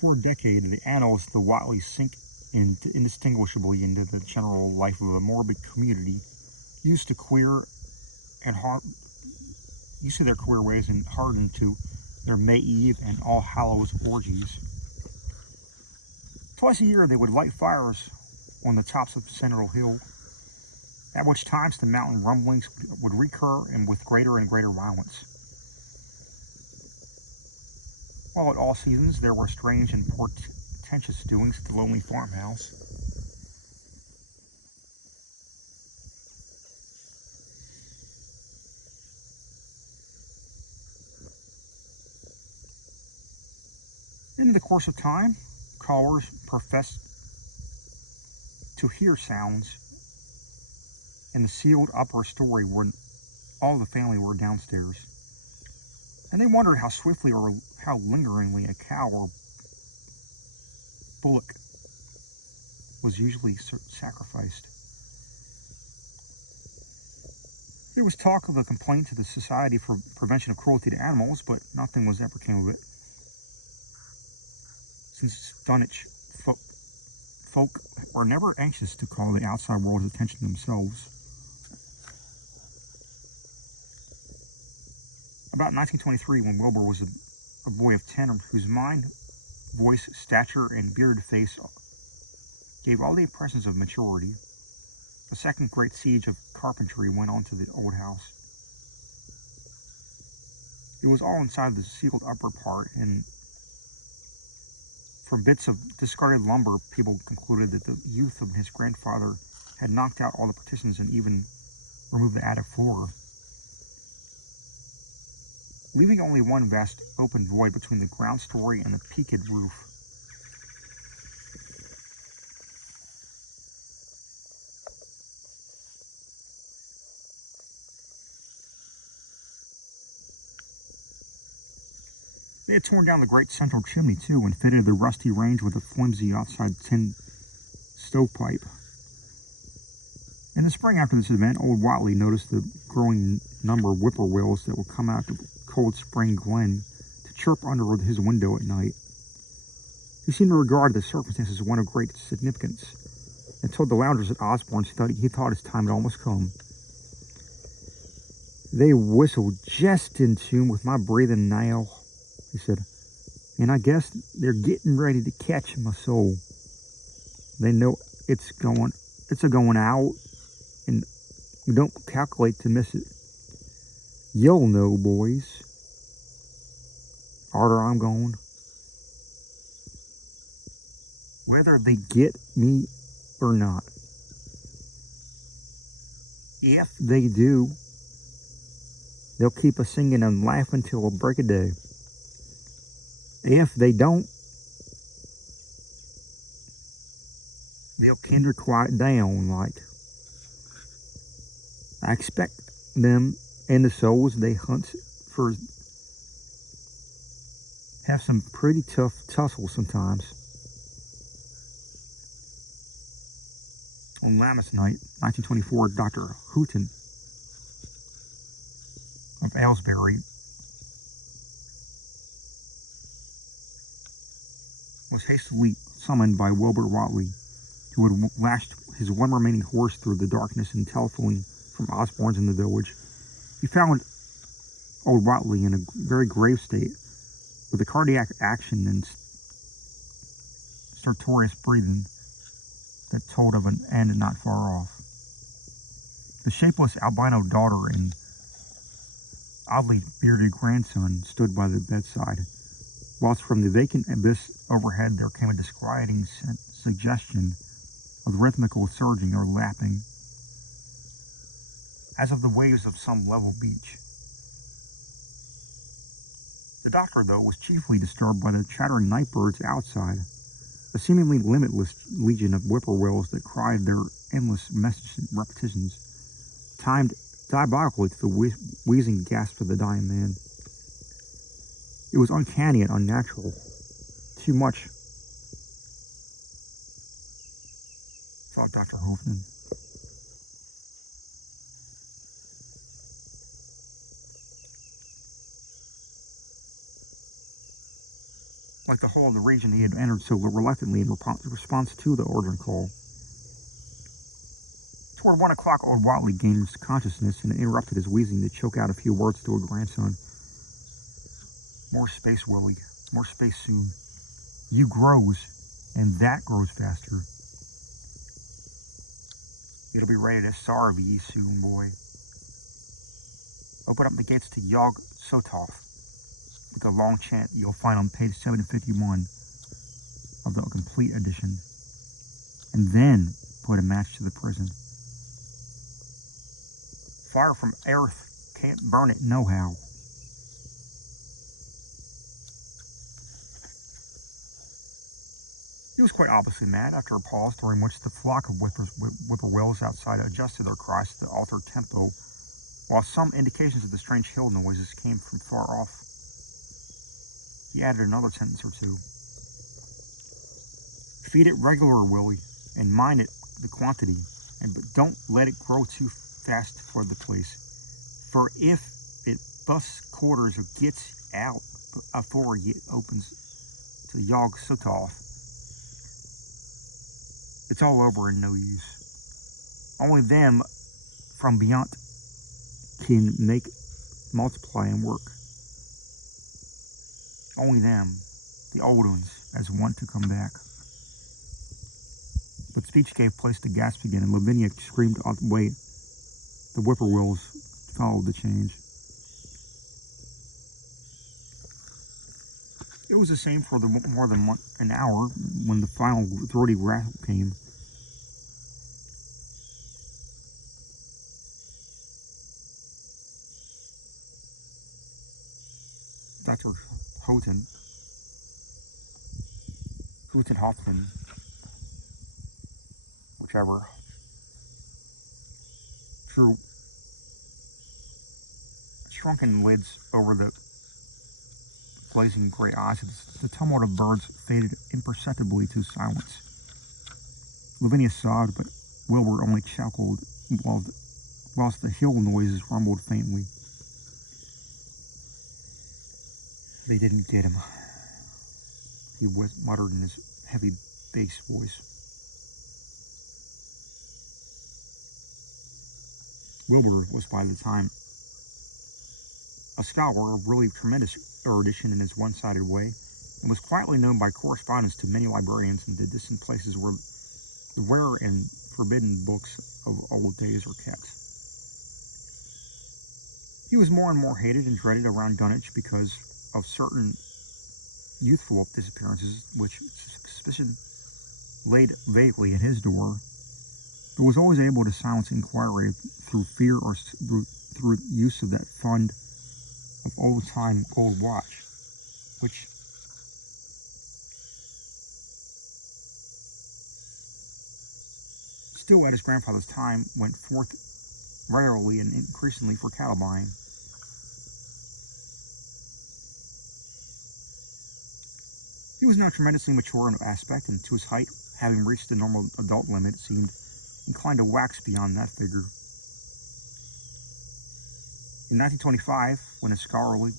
For a decade, the annals of the Watleys sink indistinguishably into the general life of a morbid community used to their queer ways and hardened to their May Eve and All Hallows orgies. Twice a year they would light fires on the tops of Sentinel Hill, at which times the mountain rumblings would recur and with greater and greater violence. While at all seasons there were strange and portentous doings at the lonely farmhouse. In the course of time, callers professed to hear sounds in the sealed upper story when all the family were downstairs, and they wondered how swiftly or how lingeringly a cow or bullock was usually sacrificed. There was talk of a complaint to the Society for Prevention of Cruelty to Animals, but nothing was ever came of it. Since Dunwich folk were never anxious to call the outside world's attention to themselves. About 1923, when Wilbur was a boy of 10, whose mind, voice, stature, and bearded face gave all the impressions of maturity, the second great siege of carpentry went on to the old house. It was all inside the sealed upper part, and from bits of discarded lumber, people concluded that the youth of his grandfather had knocked out all the partitions and even removed the attic floor, leaving only one vast open void between the ground story and the peaked roof. They had torn down the great central chimney, too, and fitted the rusty range with a flimsy outside tin stovepipe. In the spring after this event, old Watley noticed the growing number of whippoorwills that would come out of Cold Spring Glen to chirp under his window at night. He seemed to regard the circumstance as one of great significance, and told the loungers at Osborne's he thought his time had almost come. "They whistle just in tune with my breathing now," he said, "and I guess they're getting ready to catch my soul. They know it's a going out, and we don't calculate to miss it. You'll know, boys, arter I'm gone. Whether they get me or not. If they do, they'll keep us singing and laughing till a break of day. If they don't, they'll kinder quiet down like. I expect them and the souls they hunt for have some pretty tough tussles sometimes." On Lammas night, 1924, Dr. Houghton of Aylesbury was hastily summoned by Wilbur Watley, who had lashed his one remaining horse through the darkness and telephoning from Osborne's in the village. He found old Watley in a very grave state, with a cardiac action and stertorous breathing that told of an end not far off. The shapeless albino daughter and oddly bearded grandson stood by the bedside, whilst from the vacant abyss overhead there came a disquieting suggestion of rhythmical surging or lapping, as of the waves of some level beach. The doctor, though, was chiefly disturbed by the chattering night birds outside, a seemingly limitless legion of whippoorwills that cried their endless message repetitions, timed diabolically to the wheezing gasp of the dying man. It was uncanny and unnatural. Too much, thought Dr. Hoffman. like the whole of the region he had entered so reluctantly in response to the ordering call. Toward 1 o'clock, old Watley gained consciousness and interrupted his wheezing to choke out a few words to a grandson. "More space, Willie. More space soon. You grows, and that grows faster. It'll be ready to starve ye soon, boy. Open up the gates to Yog Sothoth with a long chant you'll find on page 751 of the complete edition, and then put a match to the prison. Fire from earth can't burn it nohow." He was quite obviously mad after a pause during which the flock of whippoorwills outside adjusted their cries to the altered tempo, while some indications of the strange hill noises came from far off. He added another sentence or two. "Feed it regular, Willie, and mind it the quantity, but don't let it grow too fast for the place, for if it busts quarters or gets out afore it opens to Yog Sothoth, it's all over and no use. Only them from beyond can make, multiply, and work. Only them, the old ones, as want to come back." But speech gave place to gasps again, and Lavinia screamed out, "Wait!" The whippoorwills followed the change. It was the same for more than an hour when the final throaty rattle came. Dr. Houghton, whichever, drew shrunken lids over the blazing gray eyes. The tumult of birds faded imperceptibly to silence. Lavinia sobbed, but Wilbur only chuckled whilst the hill noises rumbled faintly. "They didn't get him," he muttered in his heavy bass voice. Wilbur was by the time a scholar of really tremendous erudition in his one-sided way, and was quietly known by correspondence to many librarians in the distant places where the rare and forbidden books of old days were kept. He was more and more hated and dreaded around Dunwich because of certain youthful disappearances which suspicion laid vaguely at his door, but was always able to silence inquiry through fear or through use of that fund of old-time gold watch, which still at his grandfather's time went forth rarely and increasingly for cattle buying. He was now tremendously mature in aspect, and to his height, having reached the normal adult limit, seemed inclined to wax beyond that figure. In 1925, when a scholarly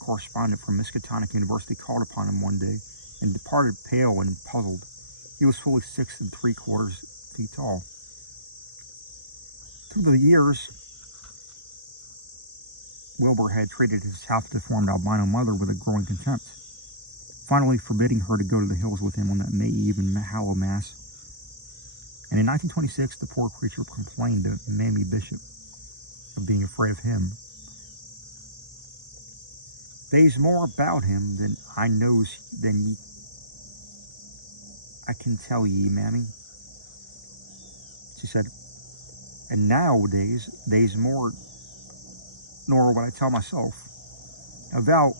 correspondent from Miskatonic University called upon him one day and departed pale and puzzled, he was fully 6 3/4 feet tall. Through the years, Wilbur had treated his half-deformed albino mother with a growing contempt, finally forbidding her to go to the hills with him on that May Eve and Hallowmass. And in 1926, the poor creature complained to Mamie Bishop of being afraid of him. "They's more about him than I knows than I can tell ye, Mammy," she said. "And nowadays, they's more nor what I tell myself. Avow,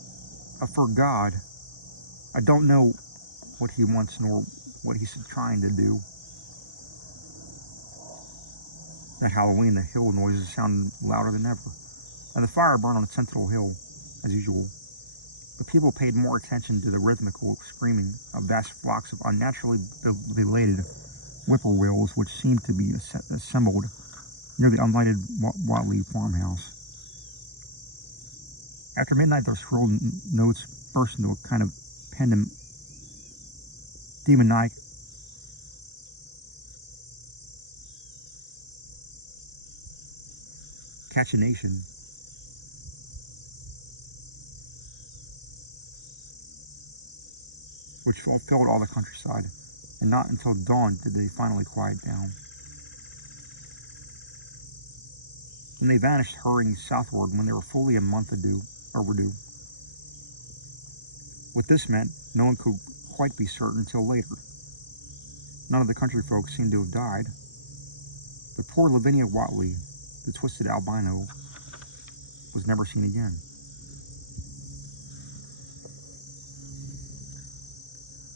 for God, I don't know what he wants nor what he's trying to do." That Halloween, the hill noises sounded louder than ever, and the fire burned on Sentinel Hill, as usual. But people paid more attention to the rhythmical screaming of vast flocks of unnaturally belated whippoorwills which seemed to be assembled near the unlighted Watley farmhouse. After midnight, their shrill notes burst into a kind of demoniac cachinnation which filled all the countryside, and not until dawn did they finally quiet down. And they vanished, hurrying southward when they were fully a month overdue. What this meant, no one could quite be certain until later. None of the country folk seemed to have died, but poor Lavinia Watley, the twisted albino, was never seen again.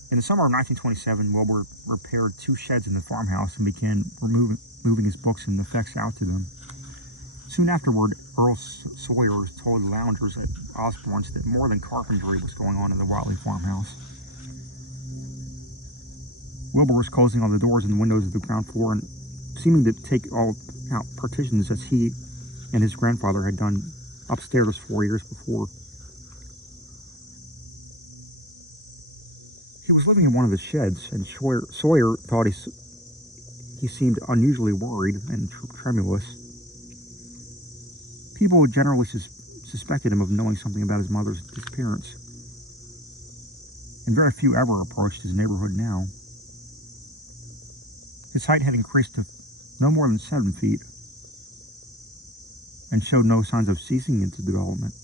In the summer of 1927, Wilbur repaired 2 sheds in the farmhouse and began moving his books and effects out to them. Soon afterward, Earl Sawyer told loungers at Osborne's that more than carpentry was going on in the Watley farmhouse. Wilbur was closing all the doors and windows of the ground floor and seeming to take all out partitions as he and his grandfather had done upstairs 4 years before. He was living in one of the sheds, and Sawyer thought he seemed unusually worried and tremulous. People generally suspected him of knowing something about his mother's disappearance, and very few ever approached his neighborhood now. His height had increased to no more than 7 feet, and showed no signs of ceasing its development.